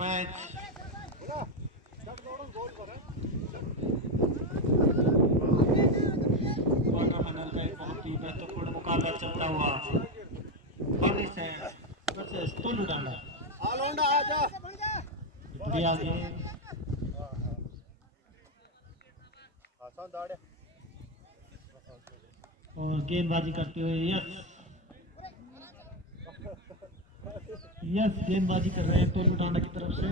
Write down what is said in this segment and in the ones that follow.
Match. Quarter final का एक बहुत ही महत्वपूर्ण मुकाबला चलता हुआ बांग्लादेश वर्सेस टोलू डांडा। बढ़िया गेम और गेंदबाजी करते हुए यस गेंदबाजी कर रहे हैं टोलू डांडा की तरफ से।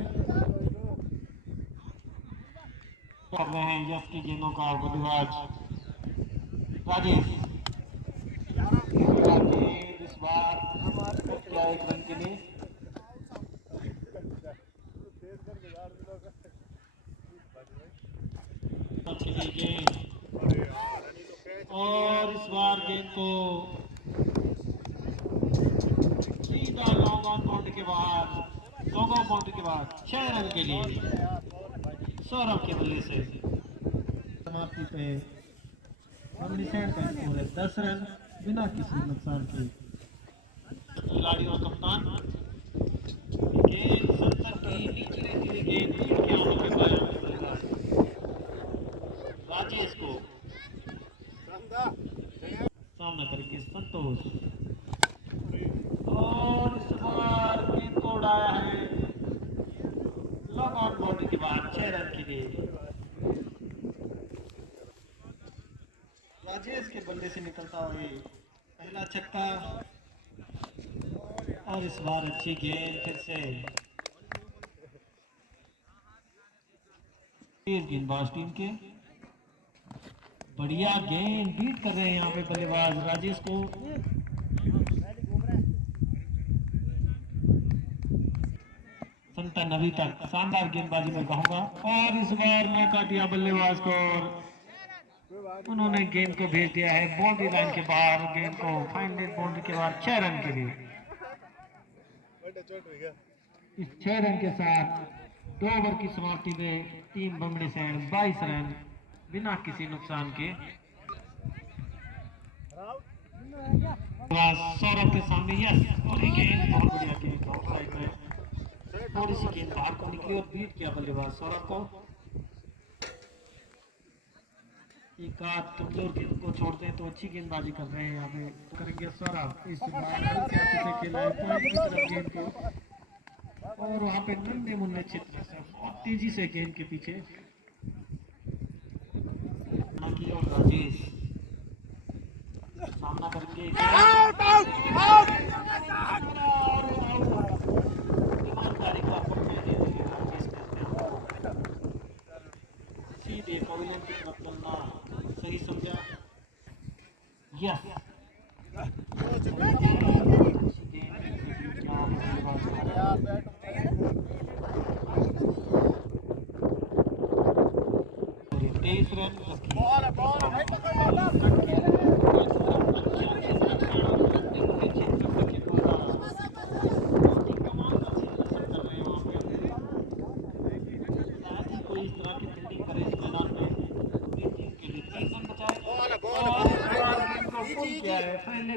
कर रहे हैं यस की गेंदों का बल्लेबाज राजेश। इस बार क्या 1 रन के लिए गेंद और इस बार गेंद को सीधा लॉन्ग ऑन बाउंड्री के बाद 6 रन के लिए सौरभ के बल्ले से समाप्ति पे बांग्लादेश का स्कोर है 10 रन बिना किसी नुकसान के। खिलाड़ी और कप्तान गेंद 70 की नीचे रहती हुई गेंद के आने के बाद राजेश को सामना करके संतोष और इस बार गेंद को उड़ाया है लॉन्ग ऑन बाउंड्री के बाद 6 रन के लिए। राजेश के बल्ले से निकलता हुआ पहला छक्का और इस बार अच्छी गेंद फिर से गेंदबाज टीम के बढ़िया गेंद बीट कर रहे हैं यहाँ पे बल्लेबाज राजेश को। संतन अभी तक शानदार गेंदबाजी में कहूंगा और इस बार मैं काटिया बल्लेबाज को उन्होंने गेंद को भेज दिया है बाउंड्री लाइन के बाहर। गेंद को फाइनल बाउंड्री के बाद 6 रन के लिए। इस 6 रन के साथ 2 ओवर की समाप्ति में टीम बांग्लादेश 22 रन बिना किसी नुकसान के सौरभ के सामने यस और गेंद बहुत बढ़िया गेंद थोड़ी सी गेंद बाहर को निकली और बीट किया बल्लेबाज सौरभ को। एक आध कमजोर गेंद को छोड़ते हैं तो अच्छी गेंदबाजी कर रहे हैं यहाँ पे करेंगे सौरभ। इस बार खेला है पॉइंट की तरफ गेंद को और वहाँ पे नन्हे मुन्ने क्षेत्र से बहुत तेजी से गेंद के पीछे और राजेश सामना करेंगे सीधे पवेलियन की तरफ चलना सही समझा। यस तेईस रन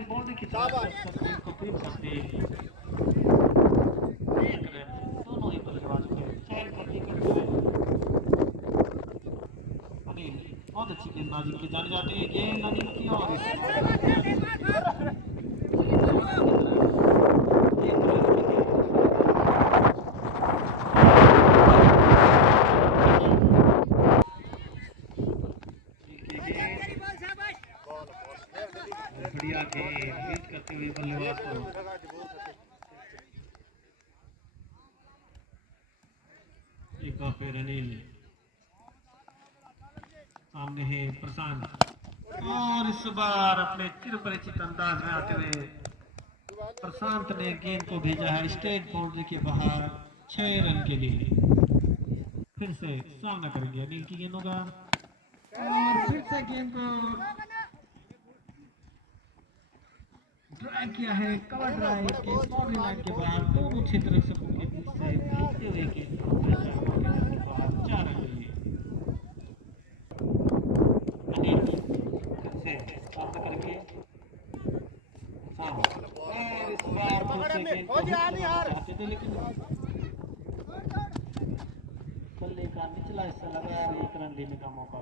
बाउंड्री की तरफ को क्लीन करते दोनों ही बल्लेबाजों के चयन करते अनिल बहुत अच्छी गेंदबाजी के जाने जाते हैं गेंद अनिल की और बढ़िया गेंद बीट करते हुए बल्लेबाज को एक बार फिर अनिल सामने है प्रशांत और इस बार अपने चिरपरिचित अंदाज में आते हुए प्रशांत ने गेंद को भेजा है स्टेट बाउंड्री के बाहर 6 रन के लिए। फिर से सामना करेंगे अनिल की गेंदों का और फिर से गेंद को ड्राइव किया है कवर ड्राइव के बाउंड्री लाइन के बाहर दोनों क्षेत्र के बीच से भेजते हुए गेंद को 4 रन के लिए। अनिल से सामना करके और इस बार फिर से गेंद को चाहते थे लेकिन का निचला हिस्सा लगा और 1 रन लेने का मौका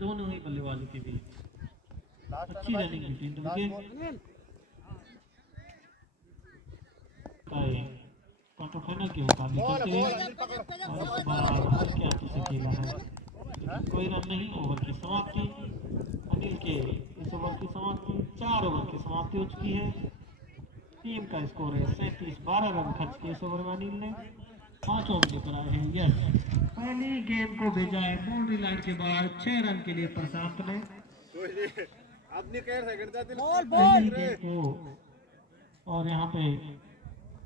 दोनों ही बल्लेबाजों के बीच। अच्छी running between the wicket. Quarter final के मुकाबले करते हुए और इस बार हल्के हाथों से खेला है, लेकिन कोई रन नहीं। ओवर की समाप्ति। अनिल के इस ओवर की समाप्ति 4 ओवर की समाप्ति हो चुकी है। टीम का स्कोर है 37। 12 रन खर्च किए इस ओवर में अनिल ने। 5 ओवर लेकर आए हैं। यस, पहली गेंद को भेजा है बाउंड्री लाइन के बाद 6 रन के लिए प्रशांत ने। पहली गेंद को और यहाँ पे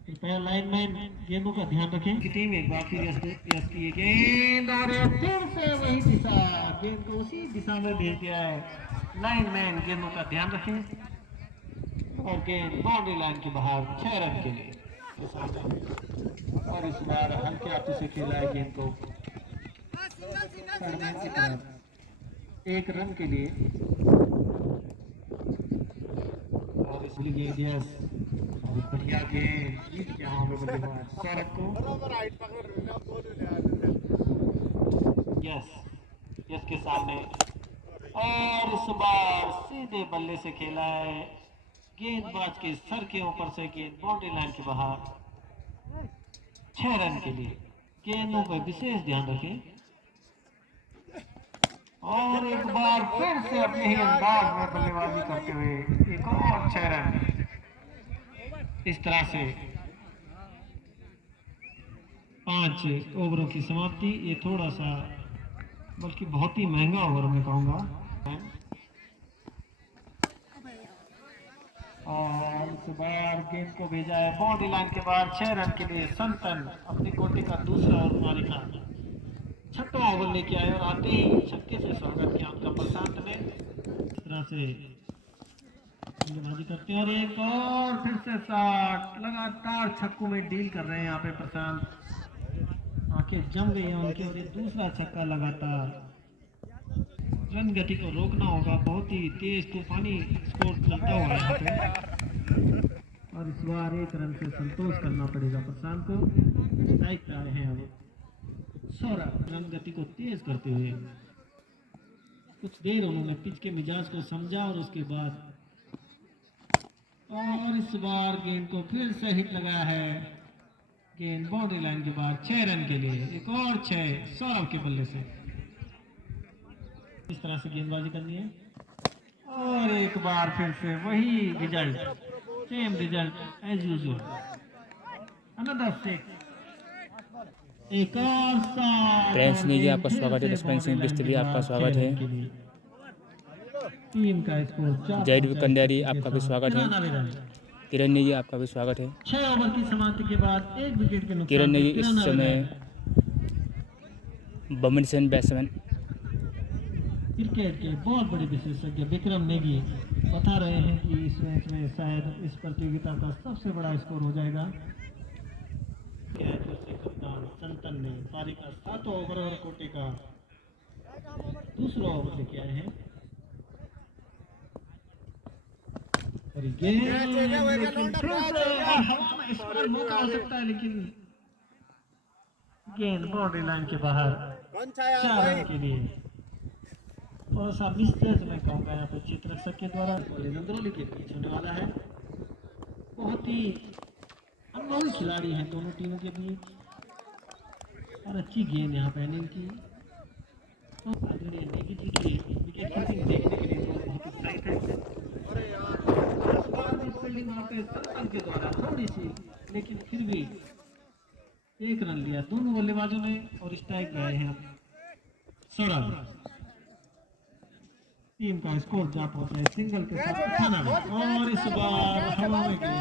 कृपया लाइनमैन गेंदों का ध्यान रखें कि टीम एक बार फिर यस की गेंद और फिर से वही दिशा, गेंद को उसी दिशा में भेज दिया है। लाइनमैन गेंदों का ध्यान रखें और गेंद बाउंड्री लाइन के बाहर 6 रन के लिए। और इस बार हल्के हाथों से खेला है गेंद को की तरफ 1 रन के लिए। और इसलिए गेंद यस, बढ़िया गेंद जीत गया वहां पे बल्लेबाज सौरभ को। यस, यस के सामने और इस बार सीधे बल्ले से खेला है। गेंदबाज के सर के ऊपर से गेंद बाउंड्री लाइन के बाहर 6 रन के लिए। गेंदों पर विशेष ध्यान रखें। और एक बार फिर से अपने ही अंदाज में बल्लेबाजी करते हुए एक और 6 रन। इस तरह से 5 ओवरों की समाप्ति। ये थोड़ा सा बल्कि बहुत ही महंगा ओवर मैं कहूँगा। और इस बार गेंद को भेजा है बाउंड्री लाइन के बाद 6 रन के लिए। संतन अपनी कोटि का दूसरा ओवर मारेगा। 6वां ओवर लेके आए और आते ही छक्के से स्वागत किया उनका प्रशांत ने। इस तरह से बल्लेबाजी करते हैं और एक और फिर से 60 लगातार छक्कों में डील कर रहे हैं यहाँ पे प्रशांत। आंखें जम गई हैं उनकी और ये दूसरा छक्का लगातार। रन गति को रोकना होगा, बहुत ही तेज तूफानी स्कोर चलता हुआ है यहाँ पे। और इस बार 1 रन से संतोष करना पड़ेगा प्रशांत को। स्ट्राइक पे आए हैं अब सौरभ रन गति को तेज करते हुए। कुछ देर उन्होंने पिच के मिजाज को समझा और उसके बाद और इस बार गेंद को फिर से हिट लगा है। गेंद बाउंड्री लाइन के बाद 6 रन के लिए। एक और 6 सौरभ के बल्ले से। इस तरह से गेंदबाजी करनी है और एक बार फिर से वही result, same result as usual. Another 6। एक और 7। फ्रेंड्स ने जी आपका स्वागत है। फ्रेंड्स भी आपका स्वागत है। टीम का स्कोर जैद कंडारी आपका भी स्वागत है। किरण ने जी आपका भी स्वागत है। 6 ओवर की समाप्ति के बाद 1 विकेट के नुकसान किरण ने जी इस समय बमिनसन बैट्समैन क्रिकेट के बहुत बड़े विशेषज्ञ विक्रम नेगी बता रहे हैं कि इस मैच में शायद इस प्रतियोगिता का सबसे बड़ा स्कोर हो जाएगा। कप्तान संतन ने पारी का 7वां ओवर और कोटे का दूसरा ओवर लेके आए हैं। और हवा में इस बार मौका हो सकता है, लेकिन गेंद बाउंड्री लाइन के बाहर 4 रन के लिए। थोड़ा सा मिसजज मैं कहूँगा यहाँ पे चित्ररक्षक के द्वारा। नंदरौली के बीच होने वाला है। बहुत ही अनुभवी खिलाड़ी हैं दोनों टीमों के बीच और अच्छी गेंद यहाँ पे अनिल की। तो विकेट कीपिंग देखने के लिए तो बहुत उत्साहित है। फील्डिंग वहाँ पे संतन के द्वारा थोड़ी सी, लेकिन फिर भी 1 रन लिया दोनों बल्लेबाजों ने और स्ट्राइक गए हैं सौरभ। टीम का स्कोर जा पहुंचा है सिंगल के साथ 98। और इस बार हवा में गई,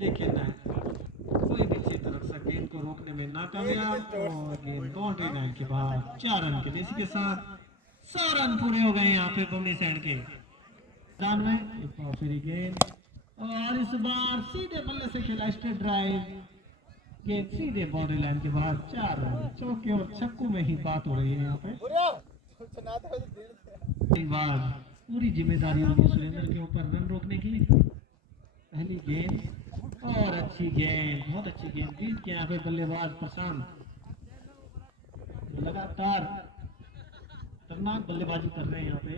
लेकिन कोई भी चित्ररक्षक गेंद को रोकने में नाकामयाब और गेंद बाउंड्री लाइन के बाहर 4 रन के लिए। इसी के साथ 100 रन पूरे हो गए यहाँ पे बमनी सैंड के मैदान में। एक बार फिर गेंद और इस बार सीधे बल्ले से खेला स्ट्रेट ड्राइव। गेंद सीधे बाउंड्री लाइन के बाहर 4 रन। चौके और छक्कों में ही बात हो रही है यहाँ पे। पूरी जिम्मेदारी होगी सुरेंद्र के ऊपर रन रोकने की। पहली गेंद और अच्छी गेंद, बहुत अच्छी गेंद, बीत के यहाँ पे बल्लेबाज प्रशांत लगातार खतरनाक बल्लेबाजी कर रहे हैं। यहाँ पे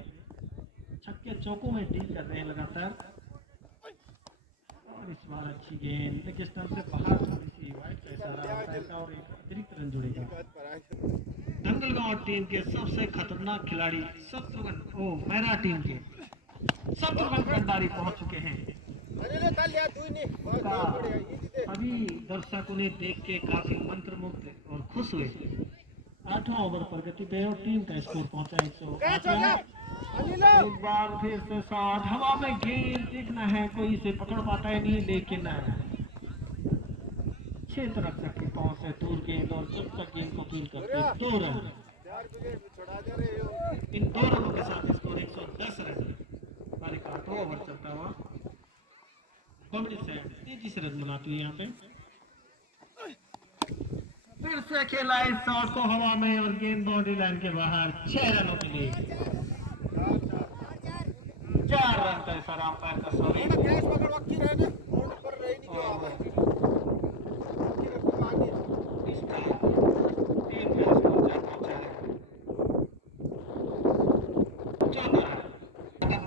छक्के चौकों में डील कर रहे हैं लगातार। और इस बार अच्छी गेंद लेग स्टंप से बाहर, थोड़ी सी वाइड का इशारा आता है और एक अतिरिक्त रन जुड़ेगा। दंगलगांव टीम के सबसे खतरनाक खिलाड़ी शत्रुघ्न मेरा टीम के शत्रुघ्न भंडारी पहुंच चुके हैं। अभी दर्शकों ने देख के काफी मंत्रमुग्ध और खुश हुए। 8वां ओवर प्रगति पे और टीम का स्कोर पहुंचा 108। एक बार फिर से शॉट, हवा में गेंद, देखना है कोई इसे पकड़ पाता है नहीं, लेकिन 6 तरफ तक की पहुंच है दूर गेंद और जब तक गेंद को फील करते 2 रन। इन 2 रनों के साथ स्कोर 110 रन। हमारे 8वां ओवर चलता हुआ कॉमेडी से तेजी से रन बनाती है। यहाँ पे फिर से खेला इस शॉट को हवा में और गेंद बाउंड्री लाइन के बाहर। 6 रनों के लिए 4 रन का इशारा अंपायर का सॉरी।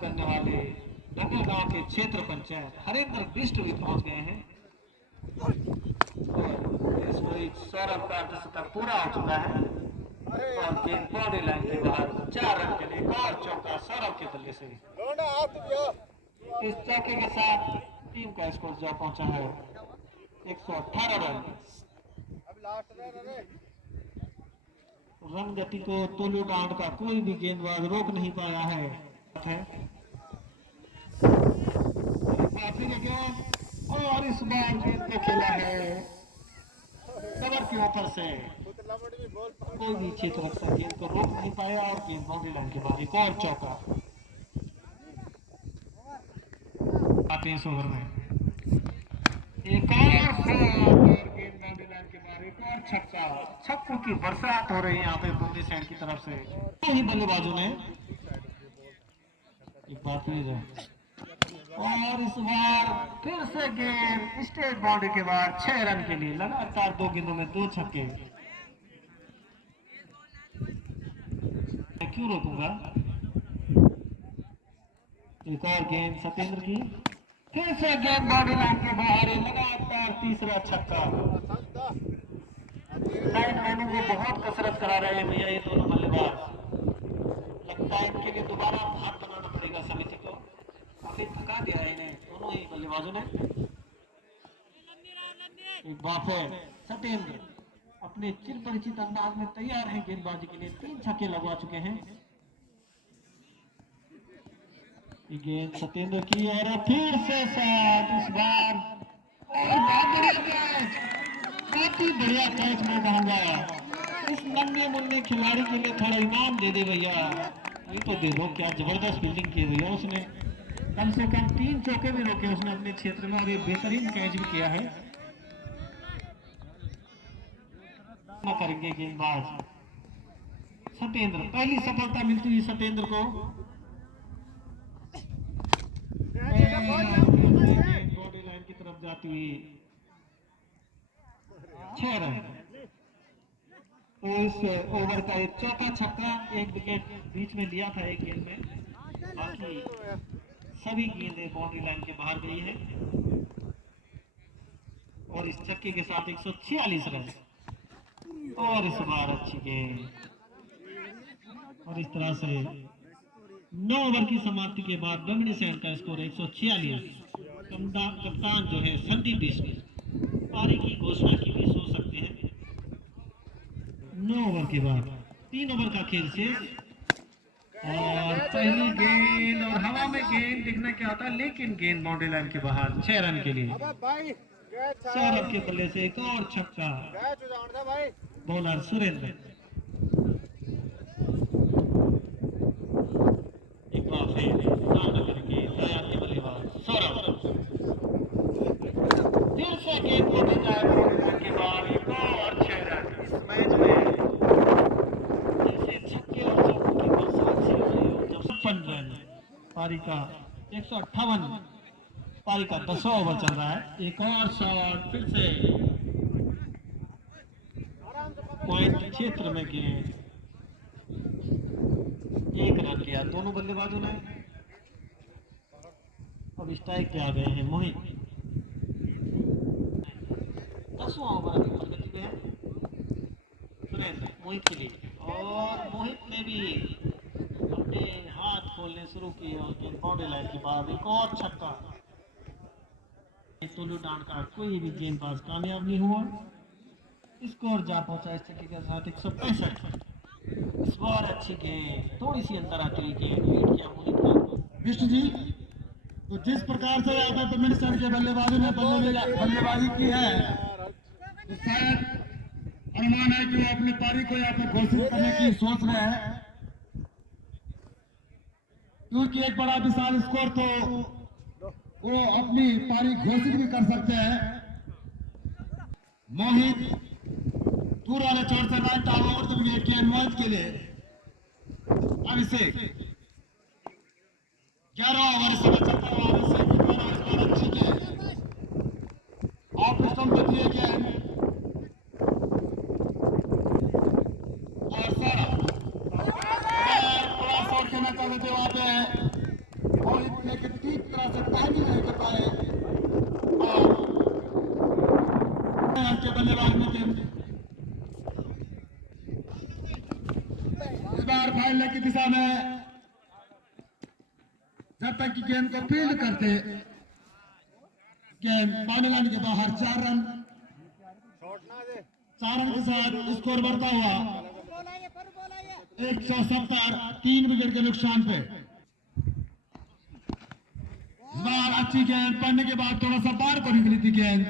करने वाले दंगलगांव के क्षेत्र पंचायत हरेंद्र बिष्ट भी पहुंच गए हैं। सौरभ का अर्धशतक पूरा हो चुका है और गेंद बाउंड्री लाइन के बाहर। 4 रन के लिए और चौका सौरभ के बल्ले से। इस चौके के साथ टीम का स्कोर जा पहुंचा है 118 रन। रन गति को तोलू डांड का कोई भी गेंदबाज रोक नहीं पाया है। और इस बार गेंद को खेला है कवर के ऊपर से, कोई भी क्षेत्र रक्षक गेंद को रोक नहीं पाया और गेंद बाउंड्री लाइन के बाहर। एक और चौका आते इस ओवर में। एक और गेंद बाउंड्री लाइन के बाहर। एक और छक्का, छक्कों की बरसात हो रही है यहाँ पे बूंदी सैंड की तरफ से। ही बल्लेबाजों ने एक बार फिर और इस बार फिर से गेंद स्टेट बाउंड्री के बाद 6 रन के लिए लगातार 2 गेंदों में 2 छक्के। क्यों रोकूंगा। एक और गेंद सत्येंद्र की, फिर से गेंद बाउंड्री लाइन के बाहर। लगातार तीसरा छक्का। लाइन मैनों को बहुत कसरत करा रहे हैं भैया ये दोनों बल्लेबाज। लगता है इनके लिए दोबारा भाग बनाना पड़ेगा समिति को। काफी थका दिया है इन्हें दोनों ही बल्लेबाजों ने। एक बार फिर सत्येंद्र अपने चिर परिचित अंदाज में तैयार है गेंदबाजी के लिए। 3 छक्के लगवा चुके हैं। गेंद सत्येंद्र की और फिर से साथ इस बार और बहुत बढ़िया कैच, काफी बढ़िया कैच में कहूंगा। इस नन्हे मुन्ने खिलाड़ी के लिए थोड़ा इनाम दे दे भैया, ये तो दे दो। क्या जबरदस्त फील्डिंग की भैया उसने, कम से कम 3 चौके भी रोके उसने अपने क्षेत्र में और ये बेहतरीन कैच भी किया है। ना करेंगे गेंदबाज सत्येंद्र, पहली सफलता मिलती है सत्येंद्र को। बॉडी लाइन की तरफ जाती हुई 6 रन। तो इस ओवर का एक चौथा छक्का, 1 विकेट बीच में लिया था एक गेंद में, बाकी सभी गेंदें बाउंड्री लाइन के बाहर गई है। और इस छक्के के साथ 146 रन। और इस बार अच्छी गेंद और इस तरह से 9 ओवर की समाप्ति के बाद बमनी सैन का स्कोर 146। कप्तान जो है संदीप बिष्ट पारी की घोषणा की भी सोच सकते हैं। 9 ओवर के बाद 3 ओवर का खेल शेष और पहली गेंद और हवा में गेंद दिखने क्या होता है, लेकिन गेंद बाउंड्री लाइन के बाहर। 6 रन के लिए सौरभ के बल्ले से एक और छक्का। बॉलर सुरेंद्र एक बार फिर करके बल्लेबाज सौरभ फिर से गेंद को दे जाए के बाद एक और 6 रन। इस मैच में जैसे छक्के और चौकों की बरसात से जब 56 रन पारी का 158 पारी का 10वां ओवर चल रहा है। एक और शॉट फिर से पॉइंट क्षेत्र में गिरे। एक रन किया दोनों बल्लेबाजों ने। अब स्ट्राइक पे आ गए हैं मोहित। 10वां ओवर अभी प्रगति में है। सुरेंद्र मोहित के लिए और मोहित ने भी अपने हाथ खोलने शुरू किए और गेंद बाउंड्री लाइन के बाद एक और छक्का। टोलू डांड का कोई भी गेंदबाज कामयाब नहीं हुआ। स्कोर जा पहुंचा इस छक्के के साथ 165। इस बार अच्छी गेंद, थोड़ी सी अंतर आती हुई गेंद लीड किया मोहित का। विष्णु जी, तो जिस प्रकार से यहाँ पे तुर्कमेनिस्तान के बल्लेबाजों ने बल्लेबाजी की है, तो शायद अनुमान है कि वो अपनी पारी को यहाँ पे घोषित करने की सोच रहे हैं, क्योंकि एक बड़ा विशाल स्कोर तो वो अपनी पारी घोषित भी कर सकते हैं। मोहित दूर वाले छोर से राइट आउट विकेट के अनुवाद के लिए अभिषेक 11 ओवर से चलता हुआ अभिषेक की पारी इस बार अच्छी है। आप स्टंप पे दिए गए और सारा बड़ा शॉट खेलना चाहते थे वहां पे और इतने की ठीक तरह से टाइमिंग नहीं कर पाए और के बल्लेबाज नितिन इस बार फाइनल की दिशा में जब तक कि गेंद को फील्ड करते गेंद पानी लाने के बाहर 4 रन के साथ स्कोर बढ़ता हुआ 170 3 विकेट के नुकसान पे। इस बार अच्छी गेंद पड़ने के बाद थोड़ा सा बाहर को निकली थी गेंद।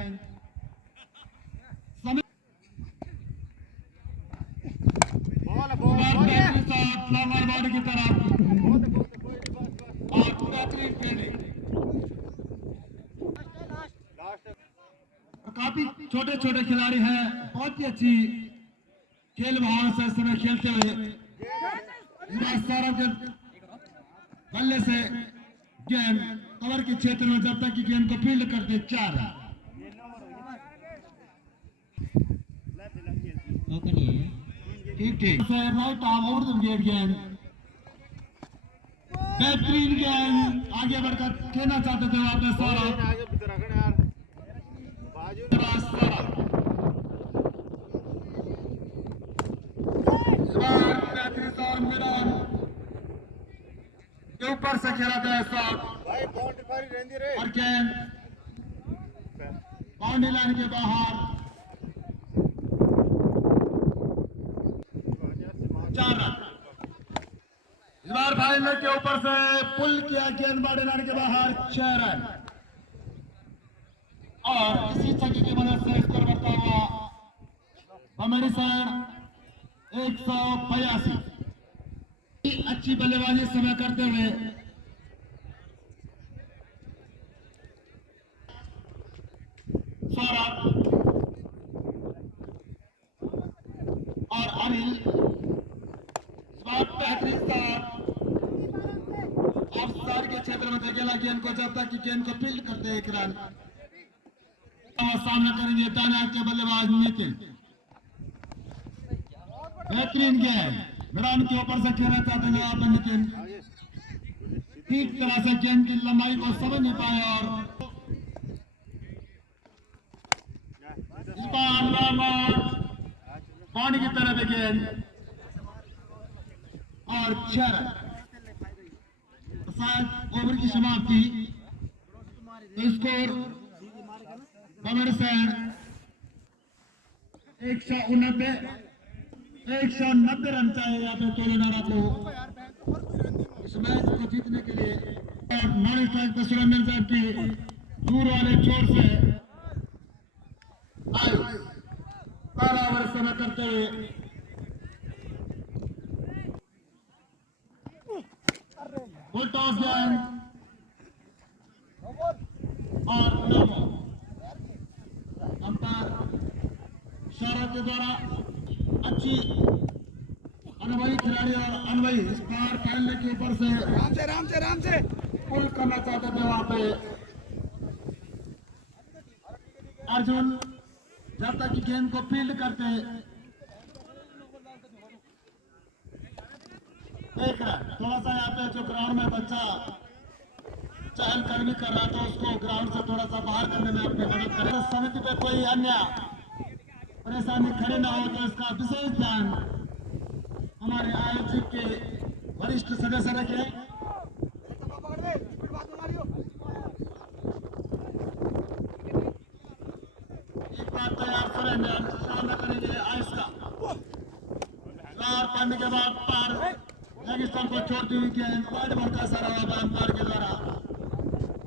बॉडी की तरफ और बेहतरीन फील्डिंग। काफी छोटे छोटे खिलाड़ी हैं, बहुत ही अच्छी खेल भावना से इस समय खेलते हुए सौरभ के बल्ले से गेंद कवर के क्षेत्र में जब तक कि गेंद को फील्ड करते 4 ठीक right arm out the wicket गेंद। बेहतरीन गेंद आगे बढ़कर खेलना चाहते थे वहां पे सौरभ। के ऊपर से खेला गया शॉट और गेंद बाउंड्री लाइन के बाहर 4 रन। इस बार फाइनल के ऊपर से पुल किया गेंद बाउंड्री लाइन के बाहर 6 रन और इसी छक्के की मदद से स्कोर बढ़ता हुआ तुर्कमेनिस्तान 182। अच्छी बल्लेबाजी समय करते हुए सौरभ और अनिल बेहतरीन शॉट के क्षेत्र में धकेला गेंद को जब तक कि गेंद को फील्ड करते 1 रन। सामना करेंगे दाना के बल्लेबाज नितिन। बेहतरीन गेंद मैदान के ऊपर से खेलना चाहते हैं आप नितिन, ठीक तरह से गेंद की लंबाई को समझ नहीं पाए और इस बार पानी की तरफ गेंद और 6 रन। शायद ओवर की समाप्ति स्कोर तुर्कमेनिस्तान 190 रन चाहिए यहाँ पे तोलेनारा को इस मैच को जीतने के लिए। और नॉन स्ट्राइक पे सुरेंद्र साहब की दूर वाले छोर से आयुष पहला ओवर समय करते हुए फुल टॉस गेंद और नमो अंपायर इशारा के द्वारा अच्छी अनुभवी खिलाड़ी और अनुभवी इस बार फैलने के ऊपर से राम से पुल करना चाहते थे वहां पे अर्जुन जब तक कि गेंद को फील्ड करते एक रन। थोड़ा सा यहाँ पे जो ग्राउंड में बच्चा चहलकदमी कर रहा था उसको ग्राउंड से थोड़ा सा बाहर करने में अपनी मदद करें। समिति पे कोई अन्य परेशानी खड़ी ना हो तो इसका विशेष ध्यान हमारे आयोजक के वरिष्ठ सदस्य रखें। तैयार सरेंडर सामना करेंगे आयुष का पाने के बाद पार पाकिस्तान को छोड़ती हुई गेंद वाइड बॉल का सारा अंपायर के द्वारा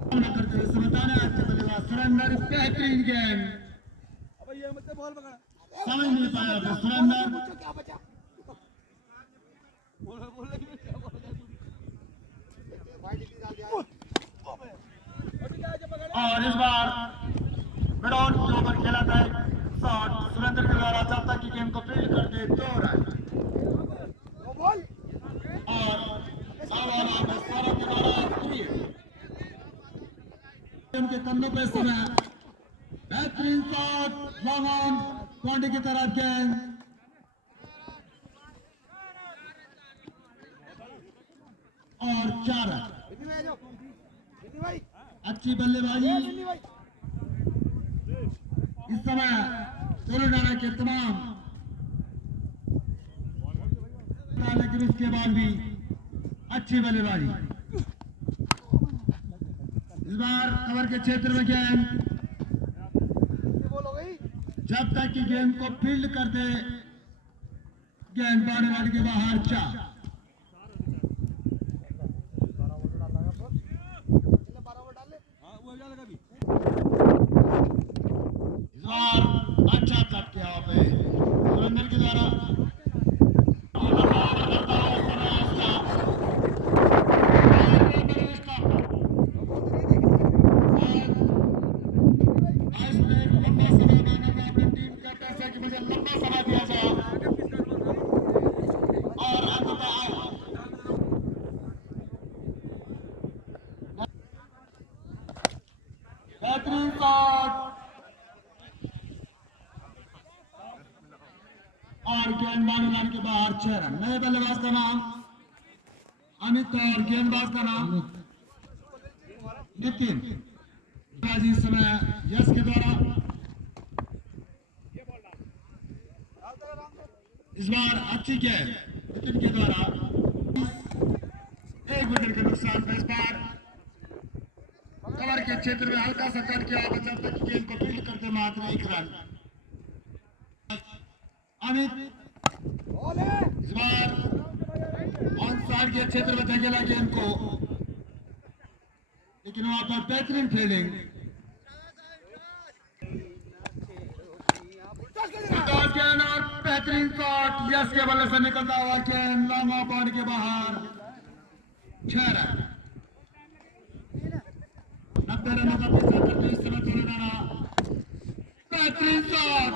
सामना करते हुए समझाने आज के बल्लेबाज सरेंडर बेहतरीन गेंद समझ नहीं पाया था सरेंडर और इस बार ग्राउंड के ऊपर खेला था शॉट सुरेंद्र के द्वारा जब तक की गेंद को फील्ड कर दे 2 रन और के द्वारा उनके कंधों पे समय बेहतरीन शॉट लॉन्ग ऑन बाउंड्री की तरफ गेंद और 4 रन। अच्छी बल्लेबाजी इस समय तेलंगाना के तमाम लेकिन उसके बाद भी अच्छी बल्लेबाजी। इस बार कवर के क्षेत्र में गेंद जब तक कि गेंद को फील्ड कर दे गेंद पाने वाले के बाहर 4। अच्छा कट किया पे सुरेंद्र के द्वारा लंबा समय मांगा अपनी टीम का पैसा कि मुझे लंबा समय दिया जाए और अंततः बेहतरीन शॉट और गेंदबाज लाइन के बाहर 6 रन। नए बल्लेबाज का नाम अमित और गेंदबाज का नाम नितिन। इस समय यश के द्वारा इस बार अच्छी गेंद नितिन के द्वारा 1 विकेट के नुकसान पर इस बार कवर के क्षेत्र में हल्का सा कट किया जब तक गेंद को फील्ड करते मात्र 1 रन। अमित इस बार ऑन साइड के क्षेत्र में धकेला गेंद को लेकिन वहां पर बेहतरीन फील्डिंग गेंद और बेहतरीन शॉट यश के बल्ले से निकलता हुआ गेंद लॉन्ग ऑफ बाउंड्री के बाहर 6 रन। 90 रनों का पीछा करते इस समय तेलंगाना बेहतरीन शॉट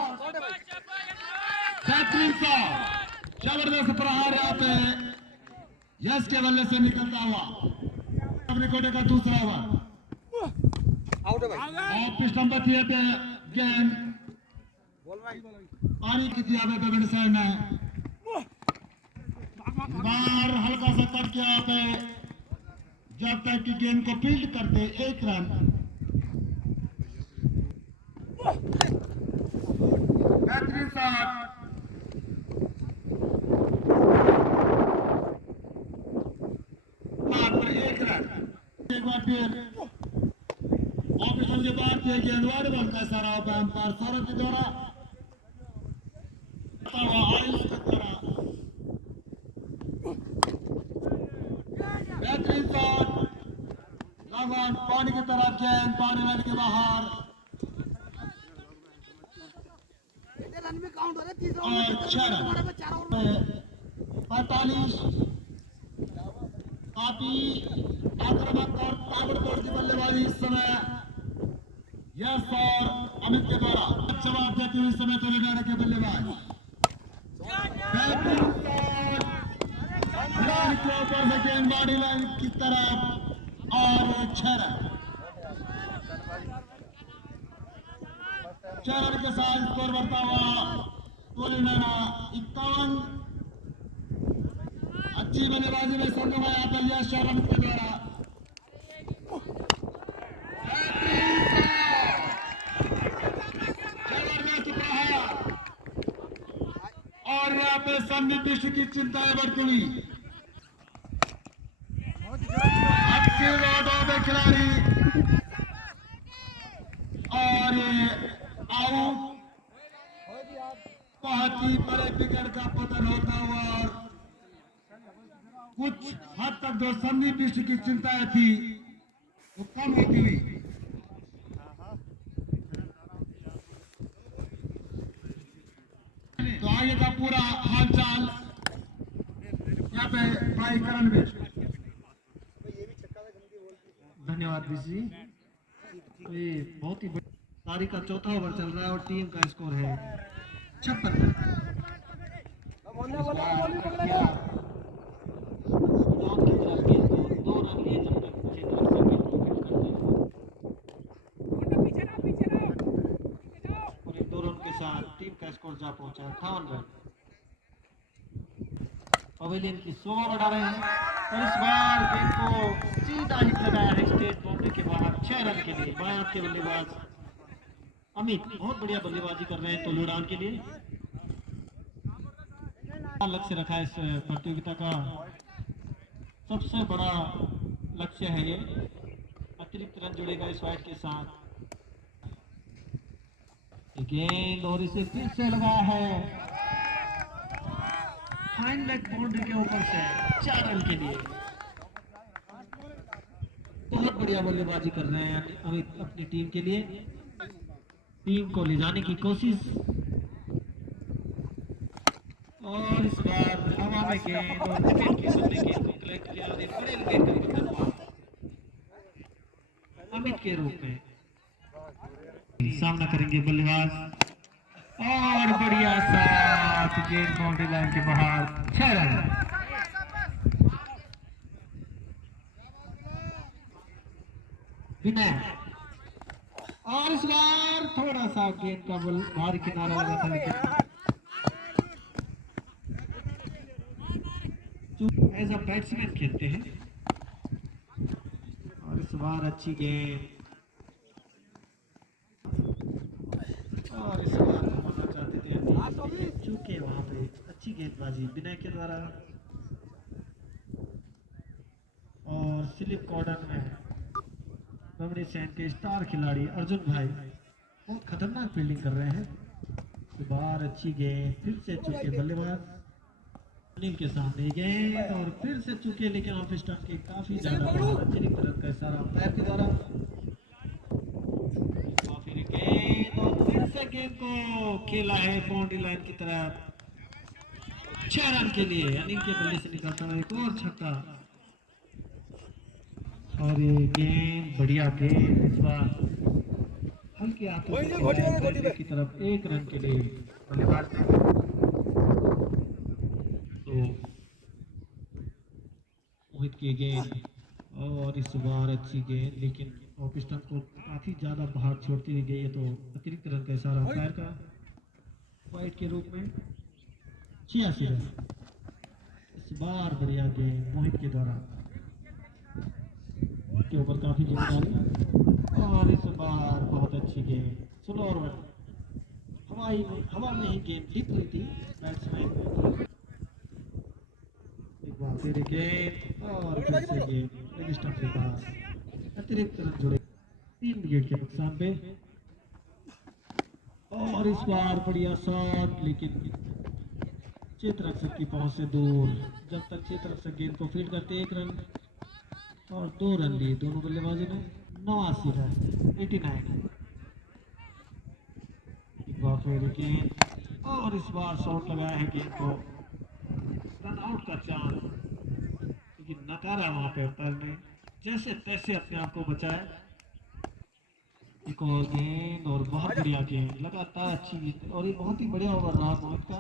जबरदस्त प्रहार यहाँ पे यश के बल्ले से निकलता हुआ अपने कोटे का दूसरा ओवर और पिच नंबर 3 पे गेंद पानी की दिया पे साइड ने बाहर हल्का सा कट किया यहाँ पे जब तक कि गेंद को फील्ड करते 1 रन। बेहतरीन शॉट मात्र 1 रन। एक बार फिर ऑपरेशन के बाद गेंदबाज बॉल का सारा अंपायर सौरभ के द्वारा आयुष के द्वारा बेहतरीन शॉट लॉन्ग ऑन पानी की तरफ गेंद पानी वाले के बाहर और 6 रन। 45 काफी आक्रामक और ताबड़तोड़ की बल्लेबाजी इस समय यश और अमित के द्वारा जवाब देते हुए समय तेलंगाना के बल्लेबाज के ऊपर से गेंद बॉडी लाइन की तरफ और 6 रन। 6 रन के साथ स्कोर बढ़ता हुआ टोली नाना 51। अच्छी बल्लेबाजी में संगम आया था यश शर्मा के द्वारा। जबरदस्त प्रहार और यहाँ पे संदीप विश्व की चिंताएं बढ़ती हुई। अच्छी लौटों पे खिलाड़ी और ये आउट। बहुत ही बड़े विकेट का पतन होता हुआ और कुछ हद तक जो संदीप विश्व की चिंताएं थी वो कम होती हुई। तो आगे का पूरा हालचाल यहाँ पे भाई करण में। धन्यवाद विजी। ये बहुत ही तारीख का चौथा ओवर चल रहा है और टीम का स्कोर है 56। टीम का स्कोर जा पहुंचा 58 रन। पवेलियन की शोभा बढ़ा रहे हैं और इस बार गेंद को सीधा हिट लगाया है स्टेट बाउंड्री के बाहर 6 रन के लिए। बायां के बल्लेबाज अमित बहुत बढ़िया बल्लेबाजी कर रहे हैं टोली उड़ान के लिए। लक्ष्य रखा है इस प्रतियोगिता का, सबसे बड़ा लक्ष्य है ये। अतिरिक्त रन जुड़ेगा इस वाइड के साथ। गेंद और इसे फिर से लगाया है फाइन लेग बाउंड्री के ऊपर से 4 रन के लिए। बहुत बढ़िया बल्लेबाजी कर रहे हैं अमित अपनी टीम के लिए, टीम को ले जाने की कोशिश। और इस बार हवा में गेंद और विकेट की सबने गेंद को कलेक्ट किया। बड़े विकेट का पतन हुआ अमित के रूप में। सामना करेंगे बल्लेबाज और बढ़िया साथ गेंद बाउंड्री लाइन के बाहर 6 रन। विनय और इस बार थोड़ा सा गेंद का बल बाहर किनारा लगा था लेकिन एज अ बैट्समैन खेलते हैं। और इस बार अच्छी गेंद और इस बार घुमाना चाहते थे चूके वहां पे अच्छी गेंदबाजी विनय के द्वारा। और स्लिप कॉर्नर में बबड़ी सैन के स्टार खिलाड़ी अर्जुन भाई बहुत खतरनाक फील्डिंग कर रहे हैं। इस बार अच्छी गेंद फिर से चूके बल्लेबाज अनिल के सामने गेंद और फिर से चूके लेकिन ऑफ स्टंप के काफी ज्यादा अतिरिक्त रन का इशारा अंपायर के द्वारा। गेंद को खेला है बाउंड्री लाइन की तरफ 6 रन के लिए। अनिल के बल्ले से निकलता है एक और छक्का और ये गेंद बढ़िया गेंद इस बार हल्के हाथों की तरफ 1 रन के लिए बल्लेबाज ने। तो मोहित की गेंद और इस बार अच्छी गेंद लेकिन ऑफ स्टंप को काफी ज्यादा बाहर छोड़ती हुई गई है। तो अतिरिक्त रन का इशारा अंपायर का वाइड के रूप में 86 रन। इस बार बढ़िया गेंद मोहित के द्वारा के ऊपर काफी जिम्मेदारी और इस बार बहुत अच्छी गेंद स्लो और हवा में ही गेंद टिक रही थी बैट्समैन। एक बार फिर गेंद और फिर से गेंद स्टंप के पास अतिरिक्त रन जुड़े 3 विकेट के नुकसान पे। और इस बार बढ़िया शॉट लेकिन चेतरक्षक की पहुंच से दूर। जब तक चेतरक्षक गेंद को फील्ड करते 1 रन और 2 रन लिए दोनों बल्लेबाजों ने 89 रन 89। एक बार फिर गेंद और इस बार शॉट लगाया है गेंद को रन आउट का चांस लेकिन नकारा वहां पे अंपायर ने जैसे तैसे अपने आप को बचाया। एक और गेंद और बहुत बढ़िया गेंद लगातार अच्छी गेंद और ये बहुत ही बढ़िया ओवर रहा मोहित का।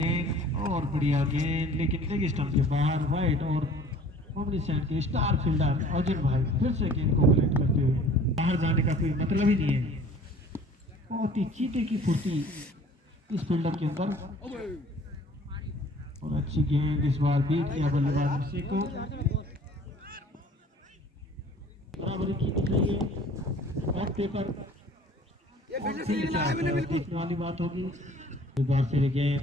गेंद और बढ़िया गेंद लेकिन लेग स्टंप के बाहर वाइड और बबड़ी सैन के स्टार फील्डर अर्जुन भाई फिर से गेंद को कलेक्ट करते हुए बाहर जाने का कोई मतलब ही नहीं है। बहुत ही चीते की फुर्ती इस फील्डर के अंदर। और अच्छी गेंद इस बार बीट किया बल्लेबाज अभिषेक को। बराबरी की दिख रही है ऑफ पेपर। देखने वाली बात होगी। एक बार फिर गेंद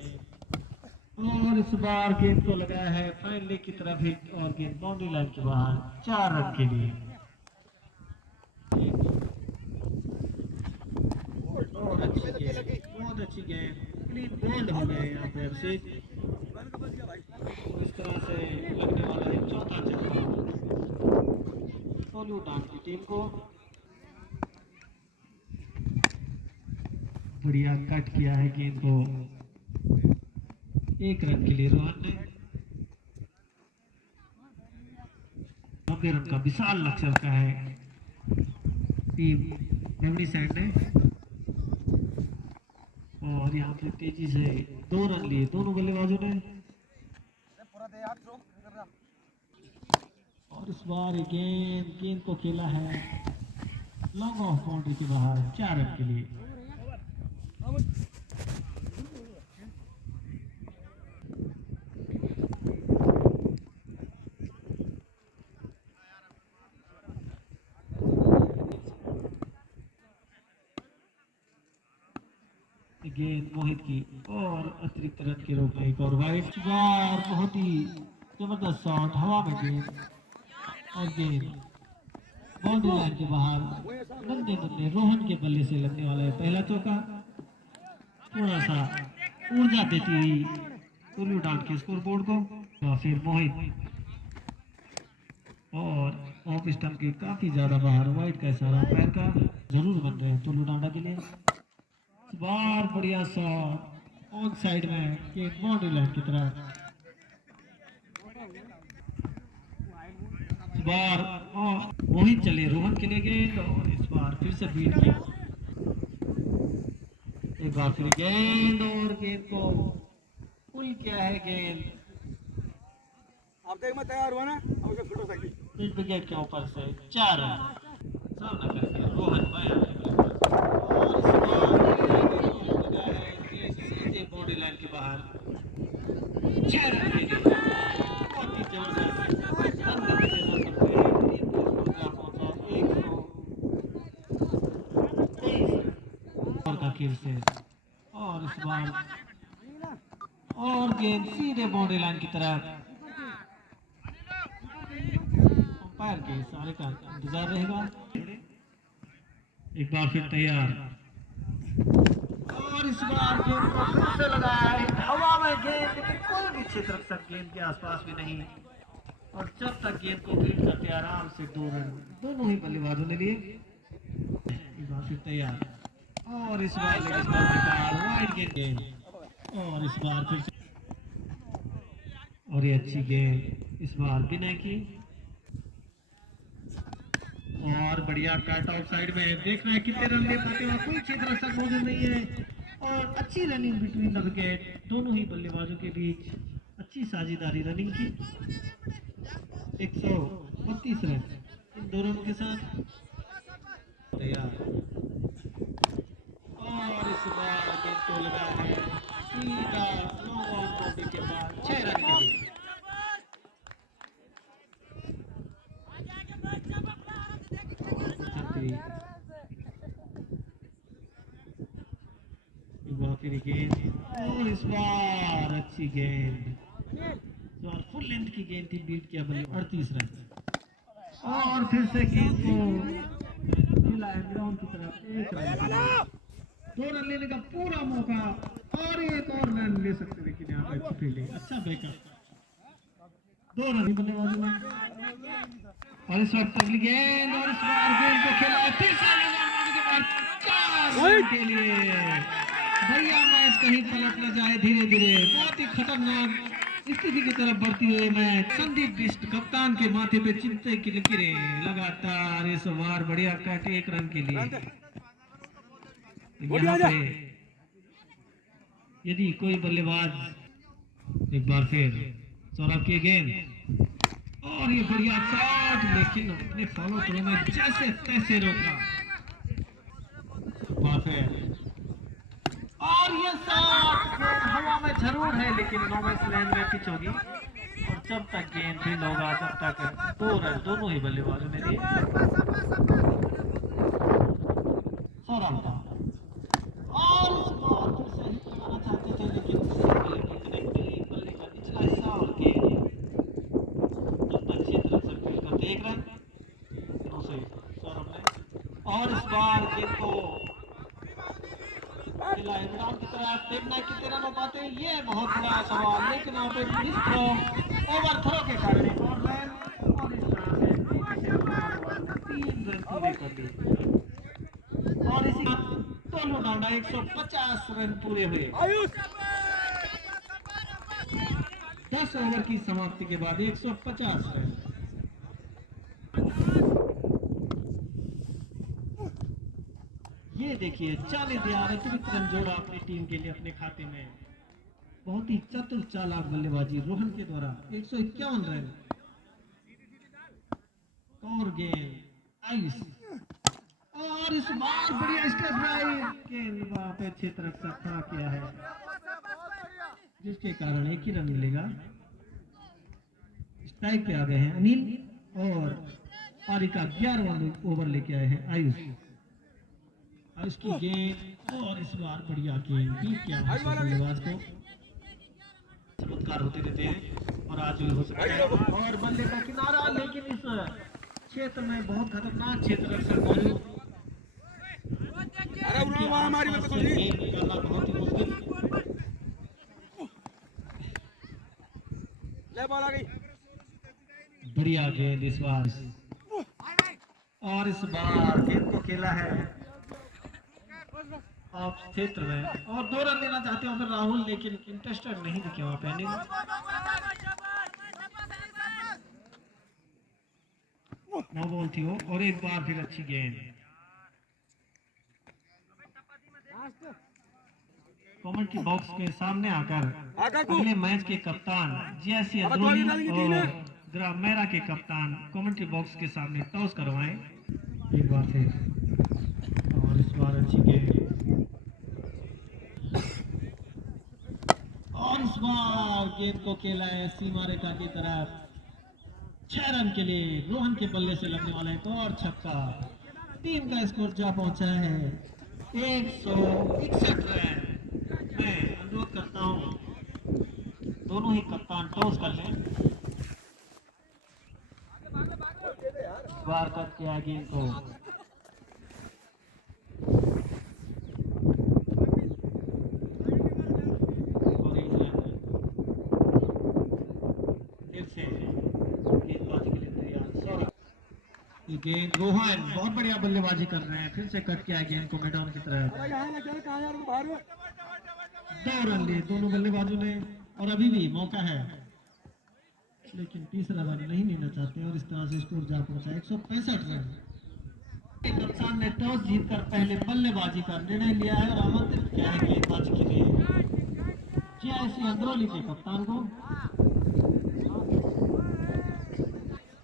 और इस बार गेंद को लगाया है फाइनली की तरफ हिट और गेंद बाउंड्री लाइन के बाहर 4 रन के लिए। बहुत अच्छी गेंद क्लीन बोल्ड हो गए यहाँ पे अभिषेक। इस तरह से लगने वाला है चौथा चक्का टोलू डांट की टीम को। बढ़िया कट किया है गेंद को 1 रन के लिए रोहन ने। 90 रन का विशाल लक्ष्य रखा है टीम रेवनी सैंड ने। और यहाँ पे तेजी से 2 रन लिए दोनों बल्लेबाजों ने। और इस बार गेंद को खेला है लॉन्ग ऑफ बाउंड्री के बाहर 4 रन के लिए। गेंद मोहित की और अतिरिक्त रन के रोक एक और वाइड। बार बहुत ही जबरदस्त शॉट हवा में गेंद और गेंद बाउंड्री लाइन के बाहर नन्हे नन्हे रोहन के बल्ले से लगने वाला है पहला चौका। थोड़ा सा ऊर्जा देती हुई टोलू डांट के स्कोर बोर्ड को। तो फिर मोहित और ऑफ स्टंप के काफी ज्यादा बाहर वाइड का इशारा पैर का जरूर बन रहे हैं टोलू डांडा के लिए। बार बढ़िया शॉट ऑन साइड में गेंद बाउंड्री लाइन की तरफ। बार मोहित चले रोहन के लिए गेंद और इस बार फिर से बीट किया। एक बार फिर गेंद और गेंद को पुल किया है गेंद तैयार हुआ ना मिड विकेट के ऊपर से 4 रन सामना करके रोहन सीधे बॉडी लाइन के बाहर 6 रन के लिए। बहुत ही जबरदस्त से और इस बार और गेंद सीधे बॉडी लाइन की तरफ। अंपायर के इशारे का इंतजार रहेगा। एक बार फिर तैयार और इस बार गेंद को फिर से लगाया है हवा में गेंद लेकिन कोई भी क्षेत्र तक गेंद के आसपास भी नहीं। और जब तक गेंद को बीट करके आराम से 2 रन दोनों ही बल्लेबाजों ने लिए। एक बार फिर तैयार और इस बार वाइड गेंद और इस बार फिर से और ये अच्छी गेंद इस बार विनय की और बढ़िया कट ऑफ साइड में। देखना है कितने रन ले पाते हैं। कोई क्षेत्र रक्षक मौजूद नहीं है और अच्छी रनिंग बिटवीन द विकेट दोनों ही बल्लेबाजों के बीच अच्छी साझेदारी रनिंग की। 132 रन इन दोनों के साथ तैयार और इस बार गेंद को लगा है सीधा लॉन्ग ऑफ बाउंड्री के बाद 6 रन के लिए। गेंद और इस बार अच्छी गेंद इस बार फुल लेंथ की गेंद थी बीट किया बल्ले 38 रन और फिर से गेंद को ग्राउंड की तरफ 1 रन 2 रन लेने का पूरा मौका और एक और रन ले सकते लेकिन यहाँ पर अच्छी फील्डिंग अच्छा बैकअप 2 रन बल्लेबाजों ने और इस वक्त अगली गेंद और इस बार गेंद को खेला फिर से 4 रन के लिए। भैया मैच कहीं पलट न जाए धीरे धीरे बहुत ही खतरनाक स्थिति की तरफ बढ़ती हुई मैच। संदीप बिष्ट कप्तान के माथे पे चिंता की लकीरें लगातार इस बार बढ़िया कट 1 रन के लिए। यहाँ पे यदि कोई बल्लेबाज एक बार फिर सौरभ की गेंद और ये बढ़िया शॉट लेकिन अपने फॉलो थ्रो में जैसे तैसे रोका। बात है और ये शॉट गेंद हवा में जरूर है, लेकिन नो मैच लैंड में पिच होगी। और जब तक गेंद फील्ड होगा तब तक 2 रन दोनों ही बल्लेबाजों ने दिए। 100 रन का और इस बार फिर से हिट लगाना चाहते थे, लेकिन बल्ले का निचला हिस्सा और गेंद जब तक क्षेत्र सर्किल करते 1 रन दोनों से सौरभ ने। और इस बार गेंद को खिला इमरान की तरफ, देखना है कितने रन हो पाते हैं, ये बहुत बड़ा सवाल। लेकिन वहाँ पे मिस थ्रो, ओवर थ्रो के कारण एक और रन, और इस तरह से 3 रन पूरे कर दिए। और इसी टोलू डांडा 150 रन पूरे हुए। 10 ओवर की समाप्ति के बाद 150 रन। ये देखिए चाले दिया अतिरिक्त रन जोड़ा अपनी टीम के लिए अपने खाते में। बहुत ही चतुर चालाक बल्लेबाजी रोहन के द्वारा। 151 रन। और गेंद आयुष, और इस बार बढ़िया स्टेप ड्राइव, गेंद वहां पे क्षेत्र रक्षक खड़ा किया है, जिसके कारण 1 ही रन मिलेगा। स्ट्राइक पे आ गए हैं अनिल और पारी का 11वां ओवर लेके आए हैं आयुष। आयुष की गेंद, और इस बार बढ़िया गेंद भी क्या बल्लेबाज को चमत्कार होते रहते हैं और आज भी हो सकता है। और बल्ले का किनारा, लेकिन इस क्षेत्र में बहुत खतरनाक क्षेत्र रक्षक मौजूद, निकालना बहुत ही मुश्किल। बढ़िया गेंद इस बार, और इस बार गेंद को खेला है ऑफ क्षेत्र में, और 2 रन देना चाहते हो फिर राहुल, लेकिन इंटरेस्टेड नहीं दिखे वहां पे। नो बॉल थी वो, और एक बार फिर अच्छी गेंद। कमेंट्री बॉक्स के सामने आकर अगले मैच के कप्तान जीएससी अद्रोही और ग्रामेरा के कप्तान कमेंट्री बॉक्स के सामने टॉस करवाएं एक बार फिर। और इस बार अच्छी गेंद, और इस बार गेंद को खेला है सीमा रेखा की तरफ। 6 रन के लिए रोहन के बल्ले से लगने वाला एक और छक्का। टीम का स्कोर जा पहुंचा है 161 रन। मैं अनुरोध करता हूं दोनों ही कप्तान टॉस कर लें। इस बार कट किया गेंद को, गेंद रोहन बहुत बढ़िया बल्लेबाजी कर रहे हैं, फिर से कट किया गेंद को मैदान की तरफ। 2 रन लिए दोनों बल्लेबाजों ने, और अभी भी मौका है, लेकिन तीसरा रन नहीं लेना चाहते, और इस तरह से स्कोर जा पहुंचा 165 रन। कप्तान ने टॉस जीतकर पहले बल्लेबाजी का निर्णय लिया है और आमंत्रित किया है गेंदबाजी के लिए जीआईसी अंदरौली के कप्तान को।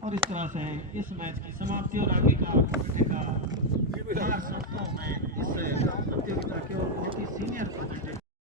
और इस तरह से इस मैच की समाप्ति और आगे का शब्दों में इस प्रतियोगिता के और बहुत ही सीनियर